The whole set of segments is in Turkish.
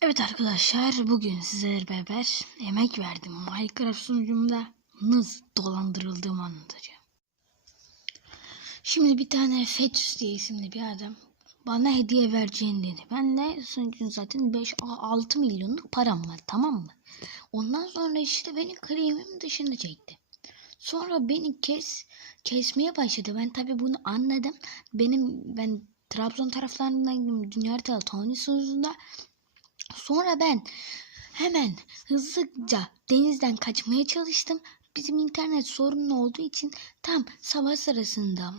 Evet arkadaşlar bugün sizlerle beraber emek verdim. Minecraft sunucumda nasıl dolandırıldığımı anlatacağım. Şimdi bir tane Fetus diye isimli bir adam bana hediye vereceğini dedi. Ben de sunucun zaten 5-6 milyonluk param var tamam mı? Ondan sonra işte beni kremimin dışında çekti. Sonra beni kes kesmeye başladı. Ben tabi bunu anladım. Benim ben Trabzon taraflarındaydım. Dünya haritalı Tony sunucunda. Sonra ben hemen hızlıca denizden kaçmaya çalıştım. Bizim internet sorunlu olduğu için tam savaş sırasında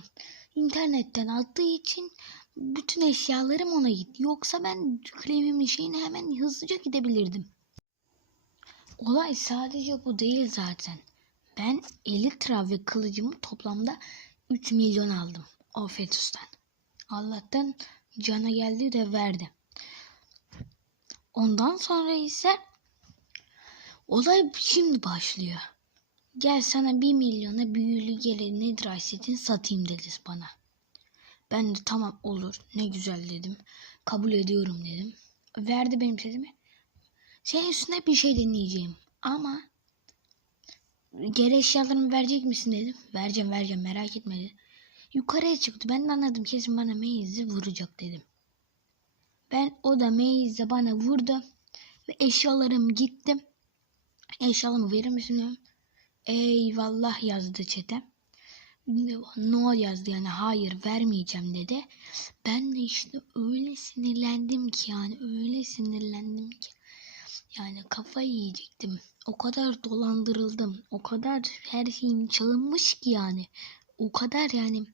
internetten attığı için bütün eşyalarım ona gitti. Yoksa ben kremimin şeyine hemen hızlıca gidebilirdim. Olay sadece bu değil zaten. Ben Elytra ve kılıcımı toplamda 3 milyon aldım o Fetus'tan. Allah'tan cana geldi de verdi. Ondan sonra ise olay şimdi başlıyor. Gel sana 1 milyona büyülü gelin nedir setin satayım dedi bana. Ben de tamam olur ne güzel dedim. Kabul ediyorum dedim. Verdi benim setimi. Senin üstüne bir şey deneyeceğim ama geri eşyalarımı verecek misin dedim. Vereceğim vereceğim merak etme dedi. Yukarıya çıktı. Ben de anladım kesin bana meyizli vuracak dedim. Ben o da meyizle bana vurdu. Ve eşyalarım gittim. Eşyalarımı verir misin? Eyvallah yazdı çete. No yazdı yani hayır vermeyeceğim dedi. Ben de işte öyle sinirlendim ki yani öyle sinirlendim ki. Yani kafayı yiyecektim. O kadar dolandırıldım. O kadar her şeyim çalınmış ki yani. O kadar yani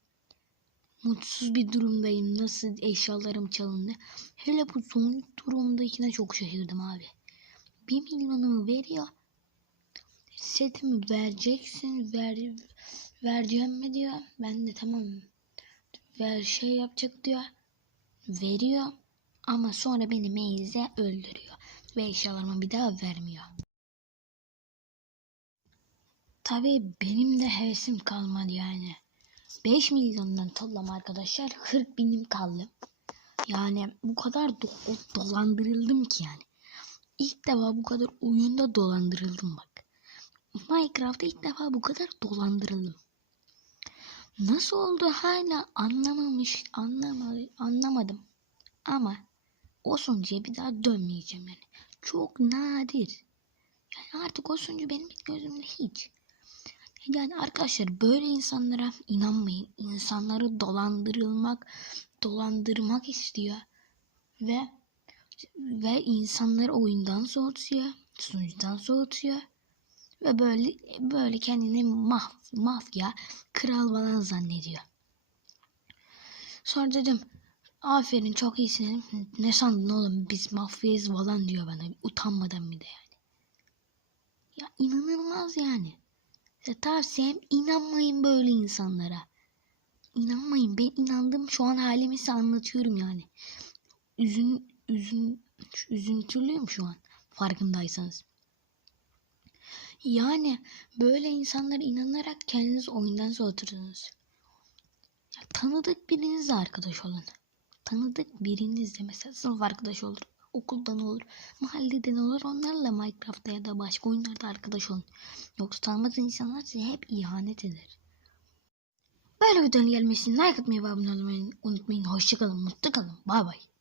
mutsuz bir durumdayım. Nasıl eşyalarım çalındı. Hele bu son durumdakine çok şaşırdım abi. Bir milyonumu veriyor. Setimi vereceksin. Ver, vereceğim mi diyor. Ben de tamam. Ver şey yapacak diyor. Veriyor. Ama sonra beni meyze öldürüyor. Ve eşyalarımı bir daha vermiyor. Tabii benim de hevesim kalmadı yani. 5 milyondan toplam arkadaşlar 40 binim kaldı. Yani bu kadar do- dolandırıldım ki yani. İlk defa bu kadar oyunda dolandırıldım bak. Minecraft'ta ilk defa bu kadar dolandırıldım. Nasıl oldu hala anlamamış, anlama, anlamadım. Ama o sunucuya bir daha dönmeyeceğim yani. Çok nadir. Yani artık o sunucu benim gözümde hiç. Yani arkadaşlar böyle insanlara inanmayın. İnsanları dolandırılmak, dolandırmak istiyor ve ve insanları oyundan soğutuyor, sunucudan soğutuyor ve böyle böyle kendini maf, mafya, kral falan zannediyor. Sonra dedim aferin çok iyisin. Ne sandın oğlum biz mafyayız falan diyor bana utanmadan bir de yani. Ya inanılmaz yani. Size tavsiyem inanmayın böyle insanlara. İnanmayın ben inandım şu an halimi size anlatıyorum yani. Üzün, üzün, üzüntülüyüm şu an farkındaysanız. Yani böyle insanlara inanarak kendiniz oyundan soğutursunuz. Tanıdık birinizle arkadaş olun. Tanıdık birinizle mesela sınıf arkadaş olur okuldan olur, mahalleden olur. Onlarla Minecraft'ta ya da başka oyunlarda arkadaş olun. Yoksa tanımadığınız insanlar size hep ihanet eder. Böyle videonun gelmesini like atmayı ve abone olmayı unutmayın. Hoşçakalın, mutlu kalın. Bay bay.